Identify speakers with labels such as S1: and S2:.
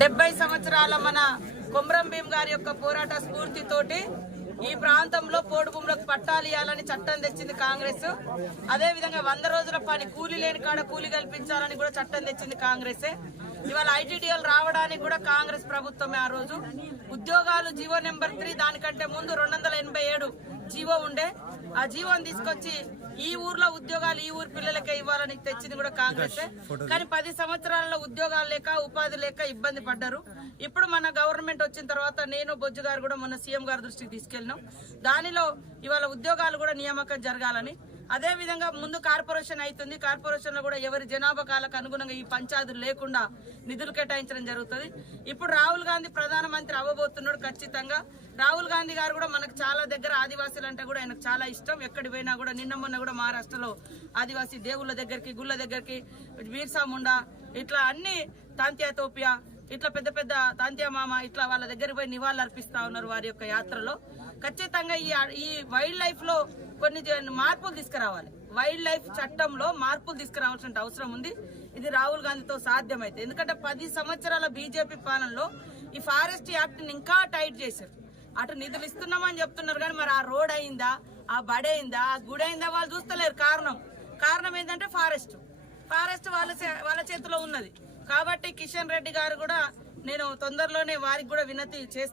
S1: డెబ్బై సంవత్సరాల మన కొమరం భీం గారి యొక్క పోరాట స్ఫూర్తితోటి ఈ ప్రాంతంలో పోడు భూములకు పట్టాలు ఇవ్వాలని చట్టం తెచ్చింది కాంగ్రెస్. అదే విధంగా వంద రోజుల పని కూలి లేని కాడ కూలి కల్పించాలని కూడా చట్టం తెచ్చింది కాంగ్రెస్. ఇవాళ ఐటీడీఎల్ రావడానికి కూడా కాంగ్రెస్ ప్రభుత్వమే ఆ రోజు. ఉద్యోగాలు జీవో నెంబర్ త్రీ దానికంటే ముందు రెండు వందల ఎనభై ఏడు జీవో ఉండే. ఆ జీవోని తీసుకొచ్చి ఈ ఊర్లో ఉద్యోగాలు ఈ ఊరు పిల్లలకే ఇవ్వాలని తెచ్చింది కూడా కాంగ్రెస్. కానీ పది సంవత్సరాలలో ఉద్యోగాలు లేక ఉపాధి లేక ఇబ్బంది పడ్డారు. ఇప్పుడు మన గవర్నమెంట్ వచ్చిన తర్వాత నేను బొజ్జు గారు కూడా మొన్న సీఎం గారి దృష్టికి తీసుకెళ్ళినాం. దానిలో ఇవాళ ఉద్యోగాలు కూడా నియామకం జరగాలని అదే విధంగా ముందు కార్పొరేషన్ అవుతుంది. కార్పొరేషన్లో కూడా ఎవరి జనాభా కాలకు అనుగుణంగా ఈ పంచాయతీలు లేకుండా నిధులు కేటాయించడం జరుగుతుంది. ఇప్పుడు రాహుల్ గాంధీ ప్రధానమంత్రి అవ్వబోతున్నాడు ఖచ్చితంగా. రాహుల్ గాంధీ గారు కూడా మనకు చాలా దగ్గర ఆదివాసీలు అంటే కూడా ఆయనకు చాలా ఇష్టం. ఎక్కడి పోయినా కూడా నిన్న మొన్న కూడా మహారాష్ట్రలో ఆదివాసీ దేవుళ్ళ దగ్గరికి గుళ్ళ దగ్గరికి బీర్సా ముండా ఇట్లా అన్ని తాంతియా తోపియా ఇట్లా పెద్ద పెద్ద తాంత్యా మామ ఇట్లా వాళ్ళ దగ్గర పోయి నివాళులు అర్పిస్తా ఉన్నారు వారి యొక్క యాత్రలో. ఖచ్చితంగా ఈ ఈ వైల్డ్ లైఫ్లో కొన్ని మార్పులు తీసుకురావాలి. వైల్డ్ లైఫ్ చట్టంలో మార్పులు తీసుకురావాల్సిన అవసరం ఉంది. ఇది రాహుల్ గాంధీతో సాధ్యమైతే. ఎందుకంటే పది సంవత్సరాల బీజేపీ పాలనలో ఈ ఫారెస్ట్ యాక్ట్ని ఇంకా టైట్ చేశారు. అటు నిధులు ఇస్తున్నామని చెప్తున్నారు కానీ మరి ఆ రోడ్ అయిందా? ఆ బడి అయిందా? ఆ గుడి అయిందా? వాళ్ళు చూస్తలేరు. కారణం. కారణం ఏంటంటే ఫారెస్ట్. ఫారెస్ట్ వాళ్ళ చే- వాళ్ళ చేతిలో ఉన్నది. కాబట్టి కిషన్ రెడ్డి గారు కూడా నేను తొందరలోనే వారికి కూడా వినతి చేస్తాను